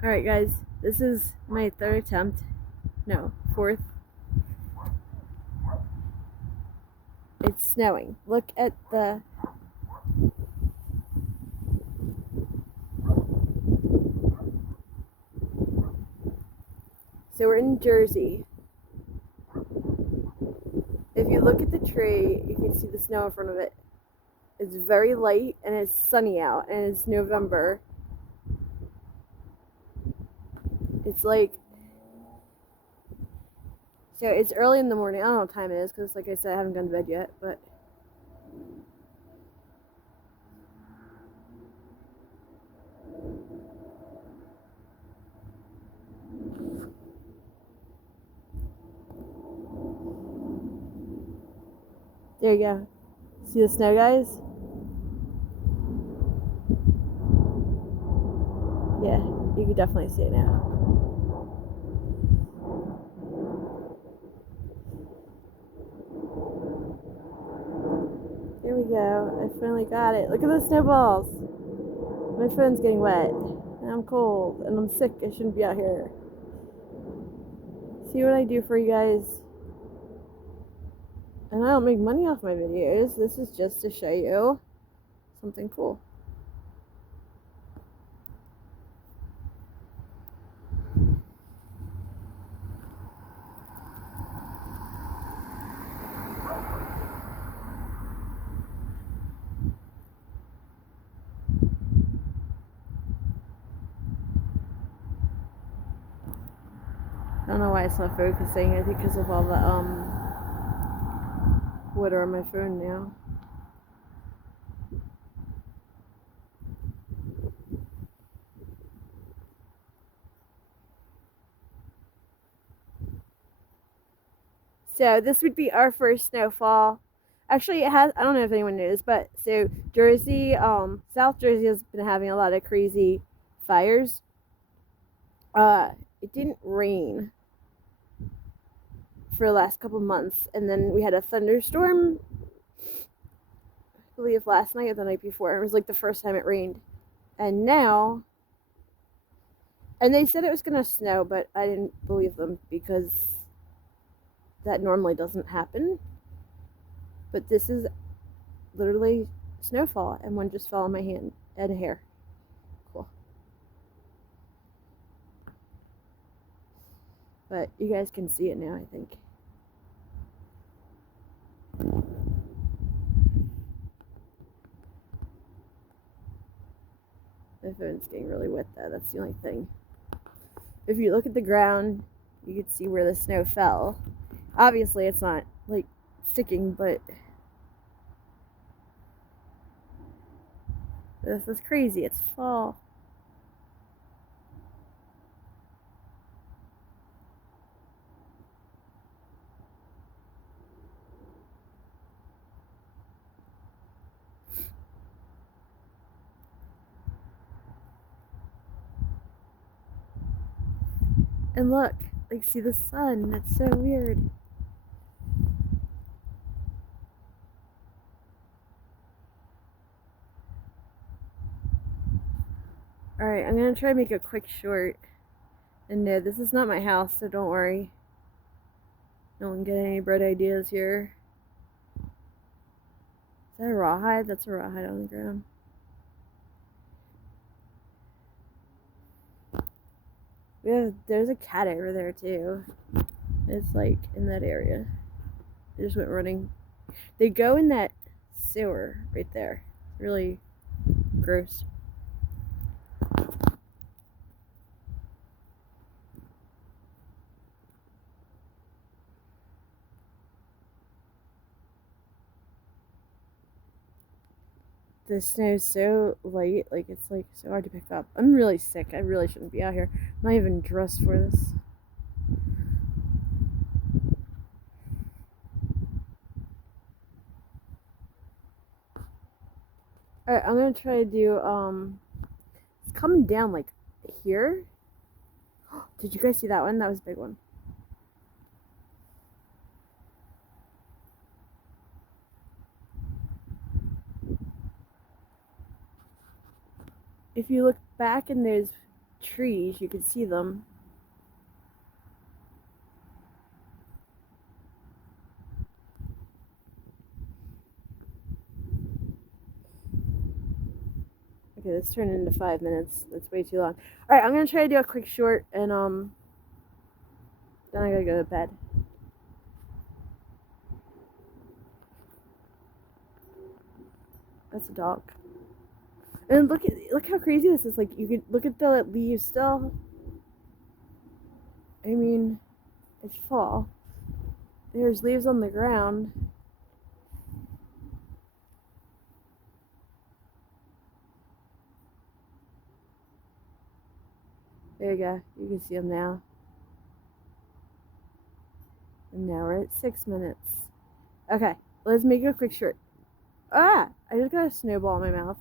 Alright guys, this is my third attempt. No, fourth. It's snowing. Look at the... So we're in Jersey. If you look at the tree, you can see the snow in front of it. It's very light and it's sunny out and it's November. It's like... So it's early in the morning. I don't know what time it is because like I said, I haven't gone to bed yet, but... There you go. See the snow, guys? Yeah, you can definitely see it now. There we go. I finally got it. Look at the snowballs. My phone's getting wet. And I'm cold. And I'm sick. I shouldn't be out here. See what I do for you guys. And I don't make money off my videos. This is just to show you something cool. I don't know why it's not focusing. I think because of all the water on my phone now. So this would be our first snowfall. Actually, it has. I don't know if anyone knows, but so Jersey, South Jersey has been having a lot of crazy fires. It didn't rain for the last couple months, and then we had a thunderstorm. I believe last night or the night before. It was like the first time it rained, and now. And they said it was gonna snow, but I didn't believe them because that normally doesn't happen. But this is literally snowfall, and one just fell on my hand and hair. Cool. But you guys can see it now, I think. The phone's getting really wet though, that's the only thing. If you look at the ground, you can see where the snow fell. Obviously it's not like sticking, but this is crazy. It's fall. And look, like see the sun. That's so weird. Alright, I'm gonna try to make a quick short. And no, this is not my house, so don't worry. No one get any bright ideas here. Is that a rawhide? That's a rawhide on the ground. There's a cat over there too. It's like in that area. They just went running. They go in that sewer right there. Really gross. The snow's so light, like it's like so hard to pick up. I'm really sick. I really shouldn't be out here. I'm not even dressed for this. Alright, I'm gonna try to do it's coming down like here. Did you guys see that one? That was a big one. If you look back and there's trees. You could see them. Okay, this turned into 5 minutes. That's way too long. Alright, I'm gonna try to do a quick short and then I gotta go to bed. That's a dog. And look how crazy this is. Like, you could look at the leaves still. I mean, it's fall. There's leaves on the ground. There you go. You can see them now. And now we're at 6 minutes. Okay, let's make it a quick short. Ah! I just got a snowball in my mouth.